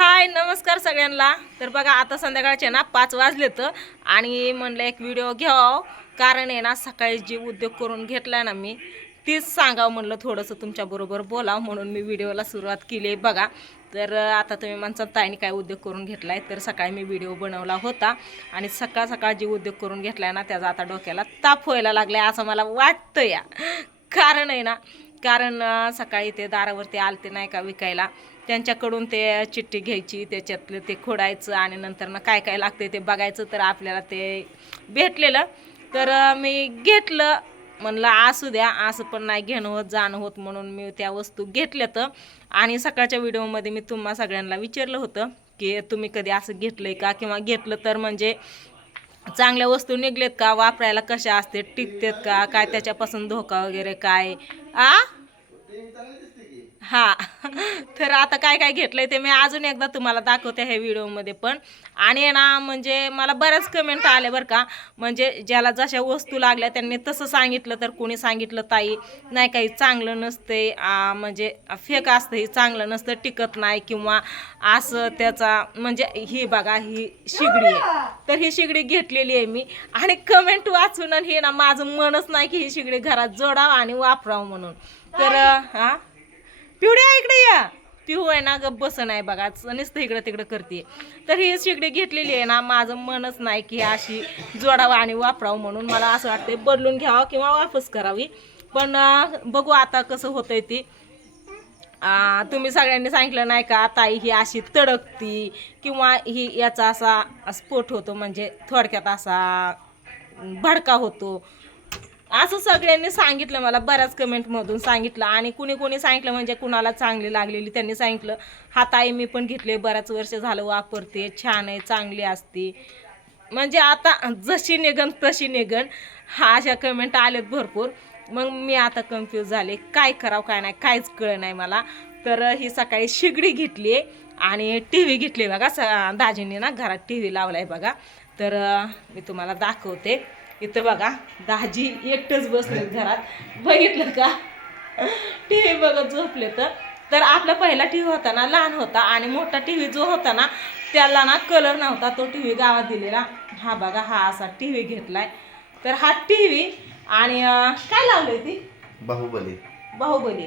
हाय नमस्कार सगळ्यांना. तर बघा आता संध्याकाळचे ना पाच वाजले तर आणि म्हणलं एक व्हिडिओ घ्यावं. कारण आहे ना सकाळी जे उद्योग करून घेतला ना मी तीच सांगावं म्हणलं थोडंसं तुमच्याबरोबर बोलावं म्हणून मी व्हिडिओला सुरुवात केली. आहे बघा तर आता तुम्ही म्हणसाल ताईने काय उद्योग करून घेतला आहे तर सकाळी मी व्हिडिओ बनवला होता. आणि सकाळ सकाळ जे उद्योग करून घेतला आहे ना त्याचा आता डोक्याला ताप व्हायला लागला आहे असं मला वाटतं या कारण आहे ना कारण सकाळी ते दारावरती आलते नाही का विकायला त्यांच्याकडून ते चिठ्ठी घ्यायची त्याच्यातलं ते खोडायचं आणि नंतर ना काय काय लागते ते बघायचं तर आपल्याला ते भेटलेलं. तर मी घेतलं. म्हणलं असू द्या असं पण नाही घेणं होत जाणं होत म्हणून मी त्या वस्तू घेतल्या तर आणि सकाळच्या व्हिडिओमध्ये मी तुम्हा सगळ्यांना विचारलं होतं की तुम्ही कधी असं घेतलं आहे का? किंवा घेतलं तर म्हणजे चांगल्या वस्तू निघलेत का? वापरायला कशा असते टिकतेत का? काय त्याच्यापासून धोका वगैरे काय? आ? हा. तर आता काय काय घेतलंय ते मी अजून एकदा तुम्हाला दाखवते ह्या व्हिडिओमध्ये पण. आणि ना म्हणजे मला बऱ्याच कमेंट आले बरं का. म्हणजे ज्याला जशा वस्तू लागल्या त्यांनी तसं सांगितलं तर कोणी सांगितलं ताई नाही काही चांगलं नसते म्हणजे फेक असतं हे चांगलं नसतं टिकत नाही. किंवा असं त्याचा म्हणजे ही बघा ही शिगडी आहे. तर ही शिगडी घेतलेली आहे मी. आणि कमेंट वाचून आणि हे ना माझं मनच नाही की ही शिगडी घरात जोडावं आणि वापरावं म्हणून. तर हा? पिवड्या इकडे या. पिहू आहे ना गप बस नाही बघा नुसतं इकडं तिकडं करते. तर ही शिगडी घेतलेली आहे ना माझं मनच नाही की अशी जोडावं आणि वापरावं म्हणून. मला असं वाटतं बदलून घ्यावं किंवा वापस करावी. पण बघू आता कसं होतंय ती. तुम्ही सगळ्यांनी सांगितलं नाही का ताई ही अशी तडकती किंवा ही याचा असा स्फोट होतो म्हणजे थोडक्यात असा भडका होतो. असं सगळ्यांनी सांगितलं मला बऱ्याच कमेंटमधून सांगितलं. आणि कुणी कुणी सांगितलं म्हणजे कुणाला चांगली लागलेली त्यांनी सांगितलं. हा ताई मी पण घेतले बऱ्याच वर्ष झालं वापरते छान आहे चांगली असते. म्हणजे आता जशी निघन तशी निघन हा अशा कमेंट आलेत भरपूर. मग मी आता कन्फ्यूज झाले काय करावं काय नाही काहीच कळ नाही मला. तर ही सकाळी शिगडी घेतली आणि टी व्ही घेतली बघा स दाजींनी ना घरात टी व्ही लावला आहे बघा. तर मी तुम्हाला दाखवते. इथं बघा दाजी एकटंच बसले घरात. बघितलं का? टी व्ही बघत झोपले तर. तर आपला पहिला टी व्ही होता ना लहान होता आणि मोठा टी व्ही जो होता ना त्याला ना कलर नव्हता. तो टी व्ही गावात दिलेला. हा बघा हा असा टी व्ही घेतलाय. तर हा टी व्ही आणि काय लावलंय ती? बाहुबली. बाहुबली.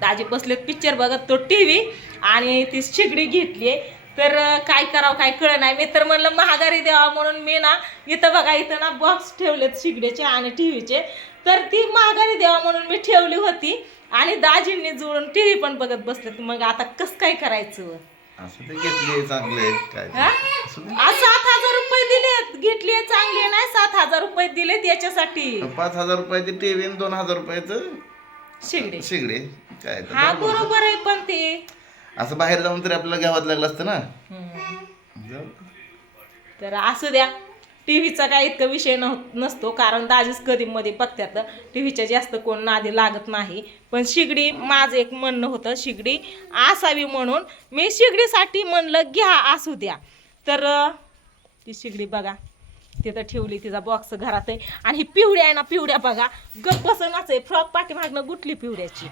दाजी बसलेत पिक्चर बघत. तो टी व्ही आणि ती शिगडी घेतली तर काय करावं काय कळ नाही. मी तर म्हणलं महागारी द्यावा म्हणून मी ना इथं बघा इथं ना बॉक्स ठेवलेत शिगडीचे आणि टी व्हीचे तर ती महागारी द्यावा म्हणून मी ठेवली होती आणि दाजींनी जुळून टी व्ही पण बघत बसलेत. मग आता कसं काय करायचं? असं ते घेतली चांगले काय. हा? सात हजार रुपये दिलेत. घेतली चांगली नाही सात हजार रुपये दिलेत याच्यासाठी. पाच हजार रुपयाची टीव्ही आणि दोन हजार रुपयाचं शिगडी. शिगडे. काय तर हा. बरोबर आहे पण ते. असं बाहेर जाऊन तरी आपल्याला घ्यावं लागलं असतं ना. हम्म. जाऊ. तर असू द्या टी व्हीचा काय इतका विषय नव नसतो कारण दाजीच कधी मध्ये बघतात. टी व्हीच्या जास्त कोण नादी लागत नाही. पण शिगडी माझं एक म्हणणं होतं शिगडी असावी म्हणून मी शिगडीसाठी म्हणलं घ्या असू द्या. तर अं, ती शिगडी बघा. तिथं ठेवली तिचा बॉक्स घरात आहे आणि ही पिवड्या आहे ना पिवड्या बघा. गप्प आहे फ्रॉक पाठीमागनं गुटली पिवड्याची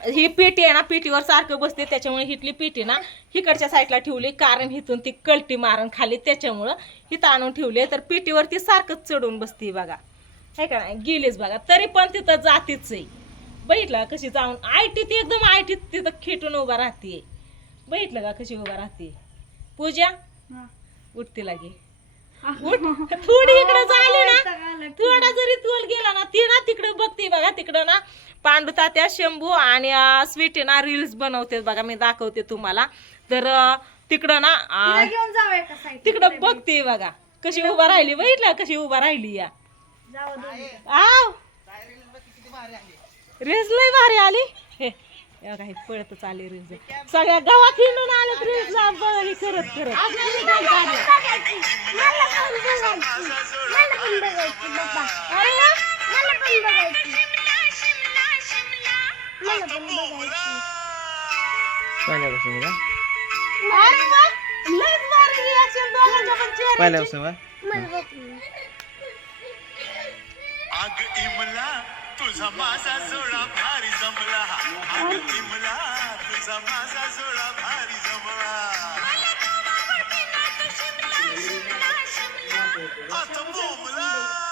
ही पेटी आहे ना पेटीवर सारखं बसते त्याच्यामुळे हिथली पेटी ना हिकडच्या साईडला ठेवली कारण हिथून ती कलटी मारून खाली त्याच्यामुळं हिथं आणून ठेवली तर पेटीवर ती सारखंच चढून बसते बघा. आहे का नाही? गेलीच बघा. तरी पण तिथं जातीच आहे. का कशी जाऊन? आयटीत एकदम आयटीत तिथं खेटून उभा राहते. बघितलं का कशी उभा राहते? पूजा उठते लागे. उठ. थोडी इकडे झाली ना. थोडा जरी तोल गेला ना ती ना तिकडे बघते बघा तिकडं ना पांडू तात्या शंभू आणि स्वीटी ना रील्स बनवते बघा मी दाखवते तुम्हाला. तर तिकडं ना तिकडं बघते बघा. कशी उभा राहिली बघितलं कशी उभा राहिली या. आव. रील्स लय भारी आली. हे हे बघा, हे पळतच आली रील्स सगळ्या गावात हिंडून आलं रील्स बघा करत करत. अरे reaction दोघांच्या पण चेहऱ्याची. अग इमला तुझा माझा जोडा भारी जमला. अग इमला तुझा माझा जोडा भारी जमला. आता बोंबला.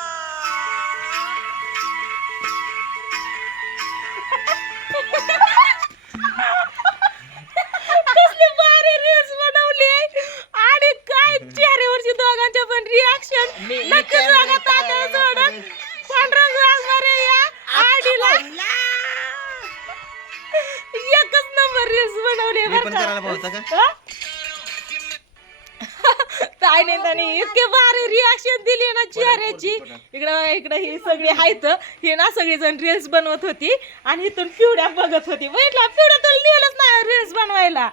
त्याने इतके भारी रिॲक्शन दिली ना चेहऱ्याची. इकडं इकडं ही सगळी आहेत. ही ना सगळी जण रील्स बनवत होती आणि इथून पिवड्या बघत होती. बघितला पिवड्या तुला नेलंच नाही रील्स बनवायला?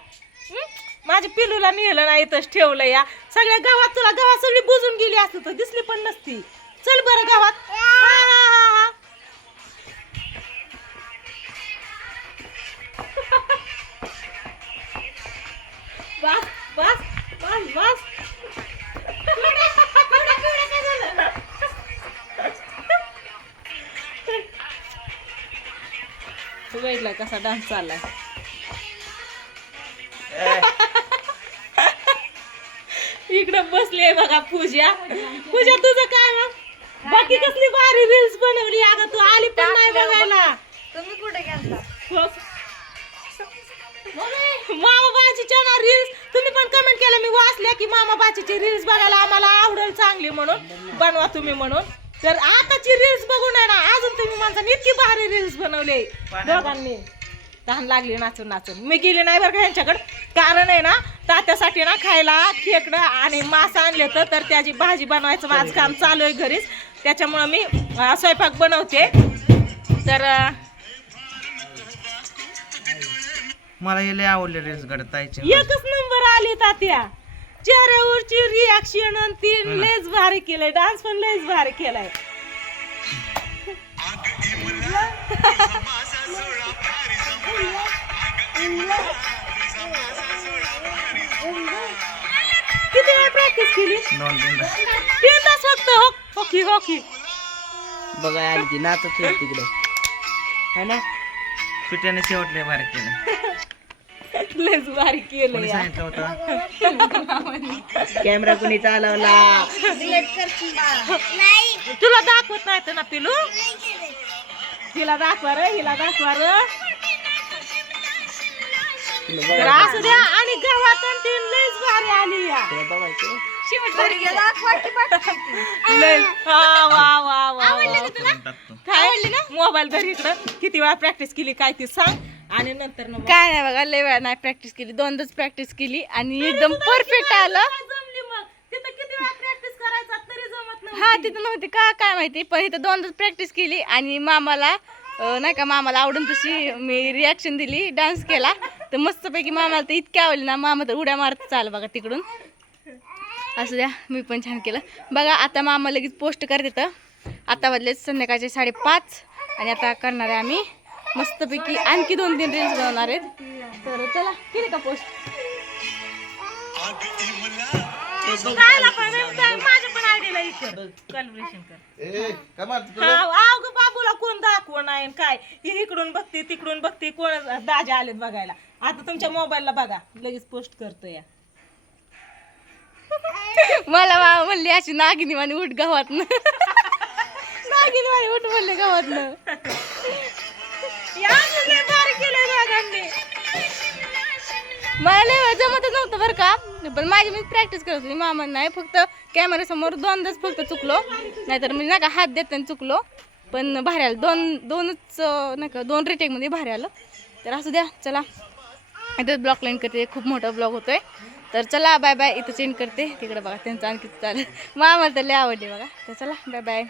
माझ्या पिलूला नेलं नाही इथंच ठेवलं या. सगळ्या गावात तुला गावात सगळी बुजून गेली असती तर दिसली पण नसती. चल बरं गावात. तू बघितला कसा डान्स चाललाय. इकडं बसली आहे बघा पूजा. पूजा तुझं काय मग? बाकी कसली भारी रील्स बनवली अगं तू आली पण नाही बघायला. तुम्ही कुठे गेलता? मामा बाचीच्या ना रील्स तुम्ही पण कमेंट केलं. मी वाचल्या की मामा बाचीची रील्स बघायला आम्हाला आवडेल चांगली म्हणून. बनवा तुम्ही म्हणून. तर आताची रील्स बघून आहे ना अजून तुम्ही माणसाने इतकी भारी रील्स बनवले. दोघांनी. तहान लागली नाचून नाचून. मी गेले नाही बरं का यांच्याकडे. कारण आहे ना तात्यासाठी ना खायला खेकडं आणि मांस आणले तर तर त्याची भाजी बनवायचं माझं काम चालू आहे घरीच. त्याच्यामुळं मी स्वयंपाक बनवते. तर मला आवडले रील्स गडतायचे एकच नंबर आली तात्या. चेहऱ्यावरची रिॲक्शन आणि ती लयच भारी केलंय. डान्स पण लयच भारी केलाय. किती वेळ प्रॅक्टिस केली? दोन तीन तास. तीन तास फक्त. हो हॉकी हॉकी. बघा आली ती नाचत तिकडे. है ना? पिट्याने शेवट लय भारी केलं. लयच भारी केलं या. सांगितलं होतं? कॅमेरा कुणी चालवला? तुला दाखवत नाही तर ना पिलू? हिला दाखवा रे हिला दाखवा रे. तर असू द्या आणि गावात आणि ती लयच भारी आली या. लय वा वा वा वा. वा. काय? मोबाईल धर इकडं. किती वेळा प्रॅक्टिस केली काय ती सांग. आणि नंतर ना काय नाही बघा लय वेळा नाही प्रॅक्टिस केली. दोनदाच प्रॅक्टिस केली आणि एकदम परफेक्ट आलं. जमली मग. तिथं किती वेळा प्रॅक्टिस करायचा तरी जमत नाही हा तिथं नव्हती. का काय माहिती. पण इथं दोनदाच प्रॅक्टिस केली आणि मामाला अं, नाही का मामाला आवडून तशी मी रिॲक्शन दिली डान्स केला. तर मस्तपैकी मामाला तर इतकी आवडली ना. मामा तर उड्या मारत चाल बघा तिकडून. असू द्या मी पण छान केलं. बघा आता मामा लगेच पोस्ट करते तर आता वाजले संध्याकाळचे साडेपाच आणि आता करणार आहे आम्ही. मस्तपैकी आणखी दोन तीन रील्स बनवणार आहेत. तर चला केली का पोस्ट हा बाबूला कोण दाखवण आहे आणि काय? ही इकडून बघते तिकडून बघते कोण दाजा आलेत बघायला. आता तुमच्या मोबाईलला बघा लगेच पोस्ट करतो या मला मामा म्हणली अशी नागिनी वाणी उठ गावात नागिनी वाणी उठ म्हणले गावात मला लय वेळ जमतच नव्हतं बरं का. पण माझी मी प्रॅक्टिस करत होती मामा नाही फक्त कॅमेऱ्यासमोर दोनदाच फक्त चुकलो. नाहीतर मी नाही का हात देताना चुकलो. पण भारी आलं. दोन दोनच नाही का दोन रिटेकमध्ये भारी आलं. तर असू द्या चला. इथं ब्लॉक लाईन करते. खूप मोठा ब्लॉग होतोय. तर चला बाय बाय इथं चेंज करते. तिकडे बघा त्यांचं आणखी चालेल. मामाला तर लय आवडली बघा. तर चला बाय बाय